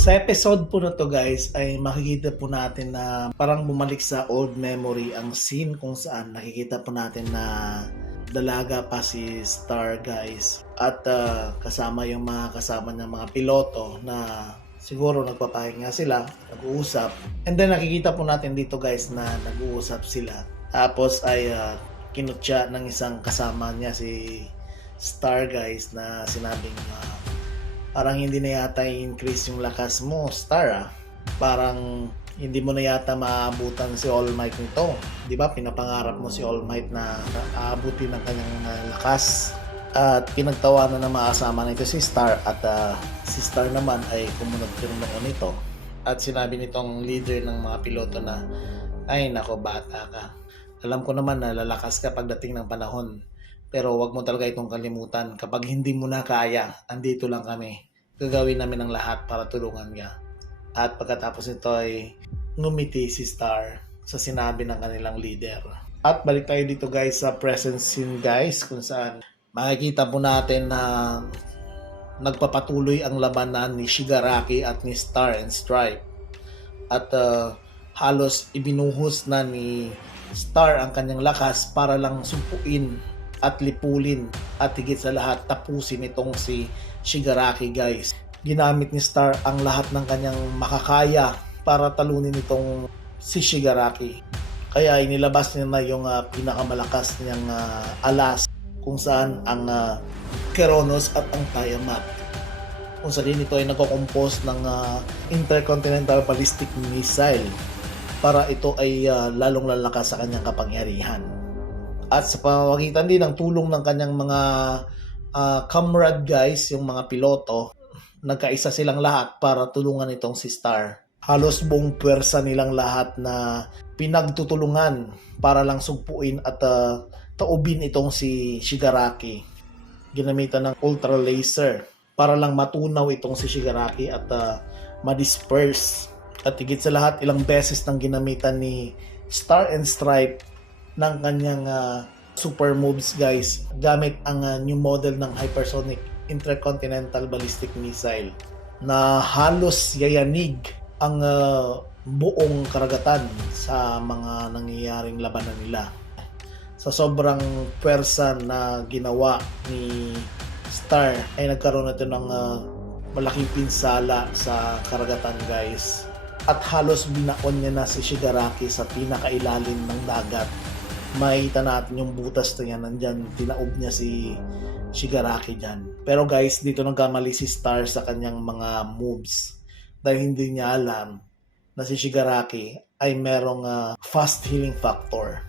Sa episode po na to guys ay makikita po natin na parang bumalik sa old memory ang scene kung saan nakikita po natin na dalaga pa si Star guys at kasama yung mga kasama ng mga piloto na siguro nagpapahinga sila, nag-uusap, and then nakikita po natin dito guys na nag-uusap sila tapos ay kinutya ng isang kasama niya si Star guys na sinabing parang hindi na yata i-increase yung lakas mo, Star Parang hindi mo na yata maabutan si All Might nito. Di ba? Pinapangarap mo si All Might na aabutin ng kanyang lakas. At pinagtawanan na makasama nito si Star at si Star naman ay kumunod noon nito. At sinabi nitong leader ng mga piloto na, ay nako bata ka. Alam ko naman na lalakas ka pagdating ng panahon. Pero wag mo talaga itong kalimutan. Kapag hindi mo na kaya, andito lang kami. Gagawin namin ang lahat para tulungan ka. At pagkatapos nito ay ngumiti si Star sa sinabi ng kanilang leader. At balik tayo dito guys sa present scene guys kung saan makikita po natin na nagpapatuloy ang labanan ni Shigaraki at ni Star and Stripe. At halos ibinuhos na ni Star ang kanyang lakas para lang sumpuin at lipulin at higit sa lahat tapusin itong si Shigaraki guys. Ginamit ni Star ang lahat ng kanyang makakaya para talunin itong si Shigaraki. Kaya inilabas niya na yung pinakamalakas niyang alas kung saan ang Keronos at ang Tiamat. Kung saan ito ay nagko-compose ng Intercontinental Ballistic Missile para ito ay lalong lalakas sa kanyang kapangyarihan. At sa pamamagitan din ng tulong ng kanyang mga comrade guys, yung mga piloto, nagkaisa silang lahat para tulungan itong si Star. Halos buong pwersa nilang lahat na pinagtutulungan para lang sugpuin at taubin itong si Shigaraki. Ginamitan ng ultra laser para lang matunaw itong si Shigaraki at ma-disperse. At higit sa lahat, ilang beses nang ginamitan ni Star and Stripe ng kanyang super moves guys gamit ang new model ng hypersonic intercontinental ballistic missile na halos yayanig ang buong karagatan sa mga nangyayaring labanan nila. Sa sobrang pwersa na ginawa ni Star ay nagkaroon ito ng malaking pinsala sa karagatan guys at halos binaon niya na si Shigaraki sa pinakailalim ng dagat. Makikita natin yung butas na yan, nandyan, tinaob niya si Shigaraki dyan. Pero guys, dito nagkamali si Star sa kanyang mga moves dahil hindi niya alam na si Shigaraki ay merong fast healing factor.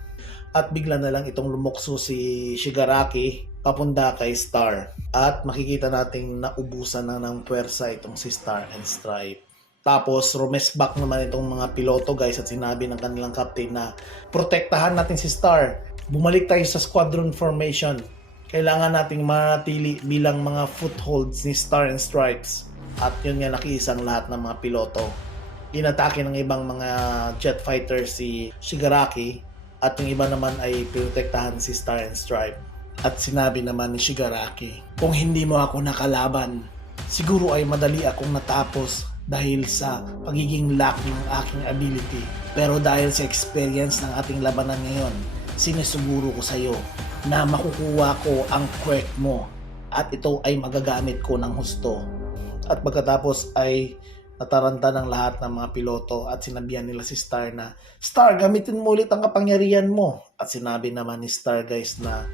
At bigla na lang itong lumukso si Shigaraki papunta kay Star. At makikita nating naubusan na ng puwersa itong si Star and Stripe. Tapos rumesback naman itong mga piloto guys at sinabi ng kanilang captain na protektahan natin si Star. Bumalik tayo sa squadron formation. Kailangan nating manatili bilang mga footholds ni Star and Stripes. At yun nga nakiisang lahat ng mga piloto. Inatake ng ibang mga jet fighter si Shigaraki at yung iba naman ay protektahan si Star and Stripe. At sinabi naman ni Shigaraki, kung hindi mo ako nakalaban, siguro ay madali akong natapos dahil sa pagiging lack ng aking ability. Pero dahil sa experience ng ating labanan ngayon, sinisuguro ko sa iyo na makukuha ko ang quirk mo at ito ay magagamit ko ng husto. At pagkatapos ay nataranta ng lahat ng mga piloto at sinabihan nila si Star na, Star, gamitin mo ulit ang kapangyarihan mo. At sinabi naman ni Star guys na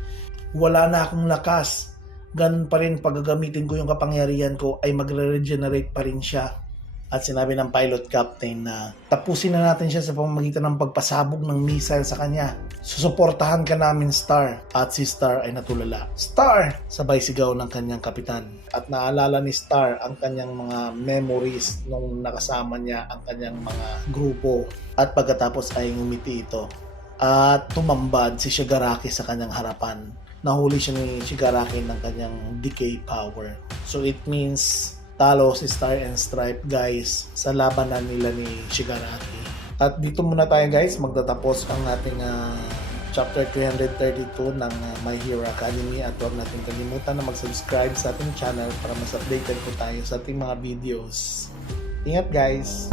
wala na akong lakas. Ganun pa rin pag gagamitin ko yung kapangyarihan ko ay magre-regenerate pa rin siya. At sinabi ng pilot captain na tapusin na natin siya sa pamamagitan ng pagpasabog ng missile sa kanya. Susuportahan ka namin, Star. At si Star ay natulala. Star! Sabay sigaw ng kanyang kapitan. At naalala ni Star ang kanyang mga memories nung nakasama niya ang kanyang mga grupo. At pagkatapos ay ngumiti ito. At tumambad si Shigaraki sa kanyang harapan. Nahuli siya ni Shigaraki ng kanyang decay power. So it means talo si Star and Stripe guys sa labanan nila ni Shigaraki. At dito muna tayo guys magtatapos ang ating chapter 332 ng My Hero Academy at huwag natin kalimutan na mag-subscribe sa ating channel para mas updated po tayo sa ating mga videos. Ingat guys!